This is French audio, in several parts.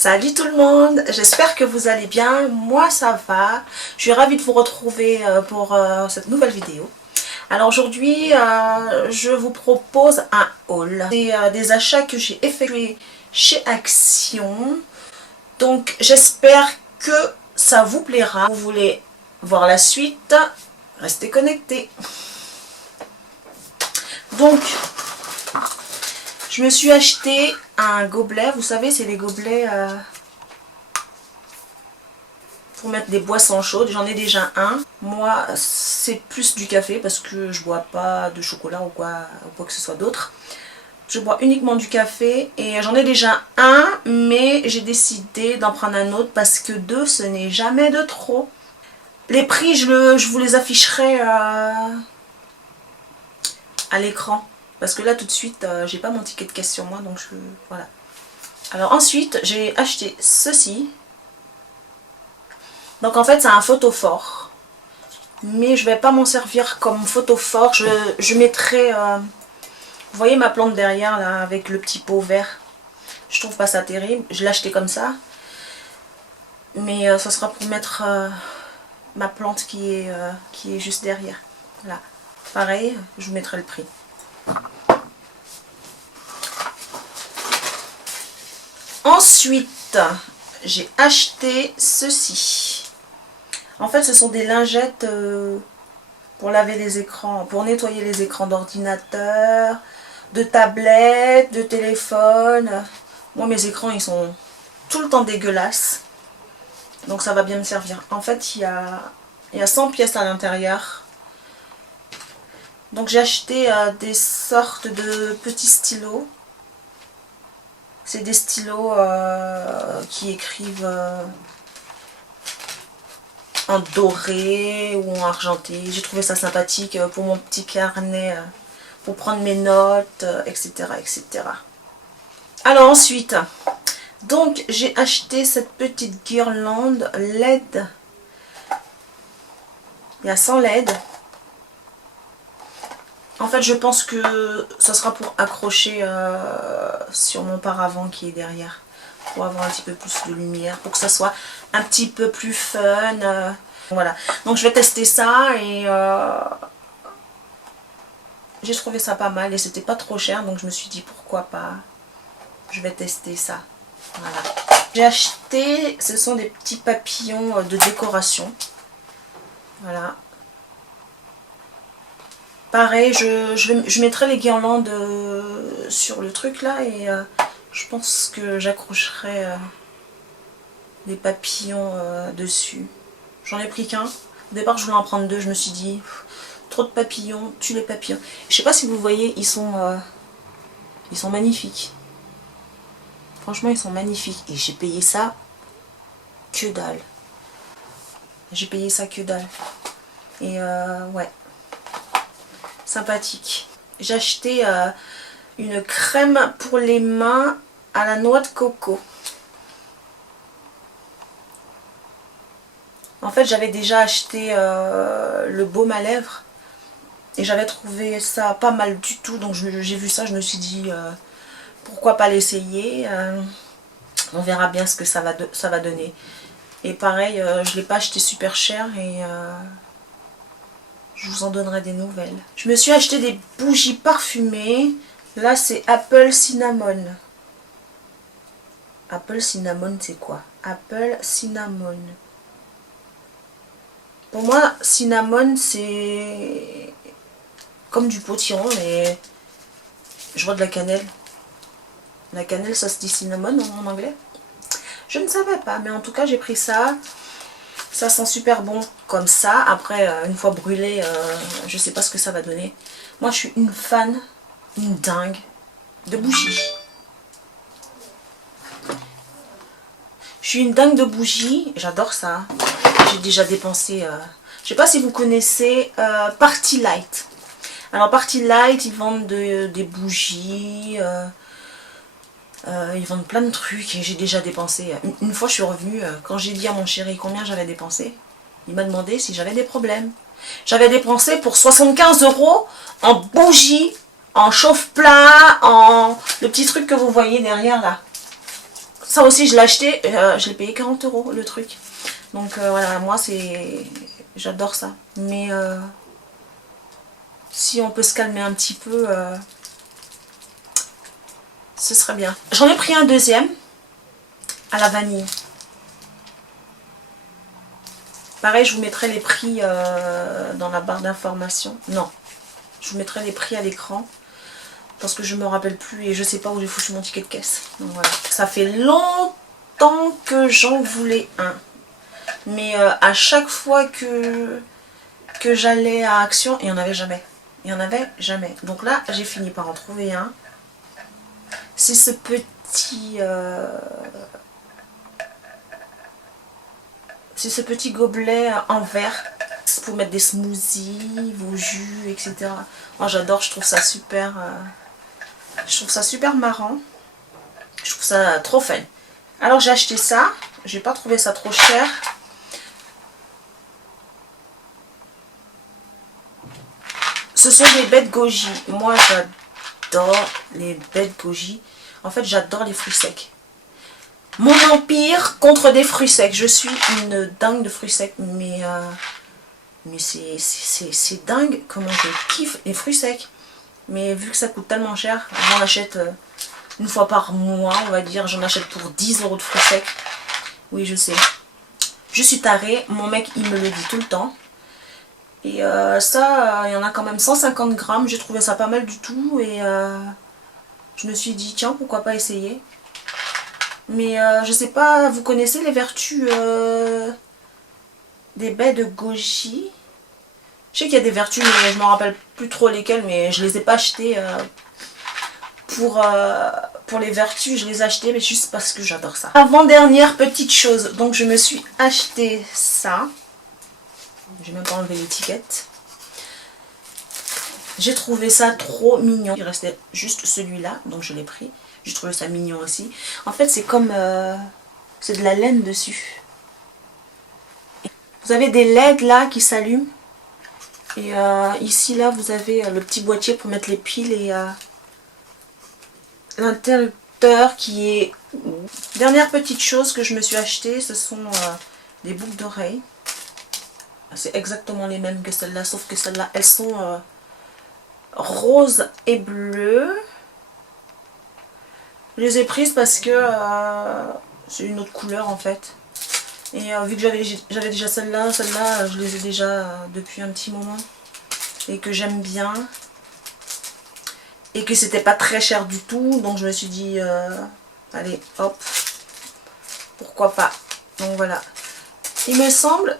Salut tout le monde, j'espère que vous allez bien, moi ça va. Je suis ravie de vous retrouver pour cette nouvelle vidéo. Alors aujourd'hui, je vous propose un haul. C'est des achats que j'ai effectués chez Action. Donc j'espère que ça vous plaira. Vous voulez voir la suite, restez connectés. Donc, je me suis acheté un gobelet. Vous savez, c'est les gobelets pour mettre des boissons chaudes. J'en ai déjà un. Moi, c'est plus du café parce que je bois pas de chocolat ou quoi que ce soit d'autre. Je bois uniquement du café et j'en ai déjà un, mais j'ai décidé d'en prendre un autre parce que deux, ce n'est jamais de trop. Les prix, je vous les afficherai à l'écran. Parce que là, tout de suite, j'ai pas mon ticket de caisse sur moi, donc voilà. Alors ensuite, j'ai acheté ceci. Donc en fait, c'est un photophore. Mais je vais pas m'en servir comme photophore. Je mettrai... vous voyez ma plante derrière, là, avec le petit pot vert. Je trouve pas ça terrible. Je l'ai acheté comme ça. Mais ça sera pour mettre ma plante qui est juste derrière. Voilà. Pareil, je vous mettrai le prix. Ensuite, j'ai acheté ceci. En fait, ce sont des lingettes pour laver les écrans, pour nettoyer les écrans d'ordinateur, de tablette, de téléphone. Moi, mes écrans, ils sont tout le temps dégueulasses. Donc, ça va bien me servir. En fait, il y a 100 pièces à l'intérieur. Donc, j'ai acheté des sortes de petits stylos. C'est des stylos qui écrivent en doré ou en argenté. J'ai trouvé ça sympathique pour mon petit carnet, pour prendre mes notes, etc., etc. Alors ensuite, donc j'ai acheté cette petite guirlande LED. Il y a 100 LED. En fait, je pense que ça sera pour accrocher sur mon paravent qui est derrière. Pour avoir un petit peu plus de lumière, pour que ça soit un petit peu plus fun. Voilà. Donc je vais tester ça et j'ai trouvé ça pas mal et c'était pas trop cher. Donc je me suis dit pourquoi pas. Je vais tester ça. Voilà. J'ai acheté, ce sont des petits papillons de décoration. Voilà. Pareil, je mettrai les guirlandes sur le truc là et je pense que j'accrocherai des papillons dessus. J'en ai pris qu'un. Au départ, je voulais en prendre deux. Je me suis dit, trop de papillons, tue les papillons. Je sais pas si vous voyez, ils sont magnifiques. Franchement, ils sont magnifiques. Et j'ai payé ça que dalle. J'ai payé ça que dalle. Et ouais. Sympathique. J'ai acheté une crème pour les mains à la noix de coco. En fait, j'avais déjà acheté le baume à lèvres et j'avais trouvé ça pas mal du tout. Donc j'ai vu ça, je me suis dit pourquoi pas l'essayer. On verra bien ce que ça va donner. Et pareil, je ne l'ai pas acheté super cher et je vous en donnerai des nouvelles. Je me suis acheté des bougies parfumées. Là, c'est Apple Cinnamon. Apple Cinnamon, c'est quoi? Apple Cinnamon. Pour moi, cinnamon, c'est comme du potiron, mais je vois de la cannelle. La cannelle, ça se dit cinnamon en anglais? Je ne savais pas, mais en tout cas, j'ai pris ça. Ça sent super bon comme ça. Après, une fois brûlé, je ne sais pas ce que ça va donner. Moi, je suis une fan, une dingue de bougies. Je suis une dingue de bougies. J'adore ça. J'ai déjà dépensé... je sais pas si vous connaissez Party Light. Alors Party Light, ils vendent des bougies, ils vendent plein de trucs et j'ai déjà dépensé. Une fois je suis revenue, quand j'ai dit à mon chéri combien j'avais dépensé, il m'a demandé si j'avais des problèmes. J'avais dépensé pour 75 € en bougies, en chauffe-plat, en le petit truc que vous voyez derrière là. Ça aussi, je l'ai acheté, je l'ai payé 40 € le truc. Donc voilà, moi c'est... J'adore ça. Mais si on peut se calmer un petit peu, ce serait bien. J'en ai pris un deuxième à la vanille. Pareil, je vous mettrai les prix dans la barre d'information. Non, je vous mettrai les prix à l'écran. Parce que je me rappelle plus et je sais pas où j'ai foutu mon ticket de caisse. Donc voilà. Ça fait longtemps que j'en voulais un. Mais à chaque fois que j'allais à Action, il n'y en avait jamais. Il n'y en avait jamais. Donc là, j'ai fini par en trouver un. C'est ce petit... c'est ce petit gobelet en verre. Pour mettre des smoothies, vos jus, etc. Moi j'adore, je trouve ça super... je trouve ça super marrant. Je trouve ça trop fun. Alors j'ai acheté ça. J'ai pas trouvé ça trop cher. Ce sont des baies de goji. Moi j'adore les baies de goji. En fait j'adore les fruits secs. Mon empire contre des fruits secs. Je suis une dingue de fruits secs. Mais c'est dingue comment je kiffe les fruits secs. Mais vu que ça coûte tellement cher, j'en achète une fois par mois, on va dire. J'en achète pour 10 € de fruits secs. Oui, je sais. Je suis tarée. Mon mec, il me le dit tout le temps. Et ça, il y en a quand même 150 grammes. J'ai trouvé ça pas mal du tout. Et je me suis dit, tiens, pourquoi pas essayer. Mais je sais pas, vous connaissez les vertus des baies de goji? Je sais qu'il y a des vertus, mais je me rappelle plus trop lesquelles. Mais je les ai pas achetées pour les vertus. Je les ai achetées, mais juste parce que j'adore ça. Avant-dernière petite chose. Donc je me suis acheté ça. J'ai même pas enlevé l'étiquette. J'ai trouvé ça trop mignon. Il restait juste celui-là, donc je l'ai pris. J'ai trouvé ça mignon aussi. En fait, c'est comme... c'est de la laine dessus. Vous avez des LED là qui s'allument. Et ici, là, vous avez le petit boîtier pour mettre les piles et l'interrupteur qui est... Dernière petite chose que je me suis acheté, ce sont des boucles d'oreilles. C'est exactement les mêmes que celles-là, sauf que celles-là, elles sont roses et bleues. Je les ai prises parce que c'est une autre couleur en fait. Et vu que j'avais déjà celle-là, je les ai déjà depuis un petit moment. Et que j'aime bien. Et que c'était pas très cher du tout. Donc je me suis dit, allez, hop, pourquoi pas. Donc voilà. Il me semble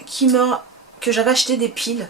que j'avais acheté des piles.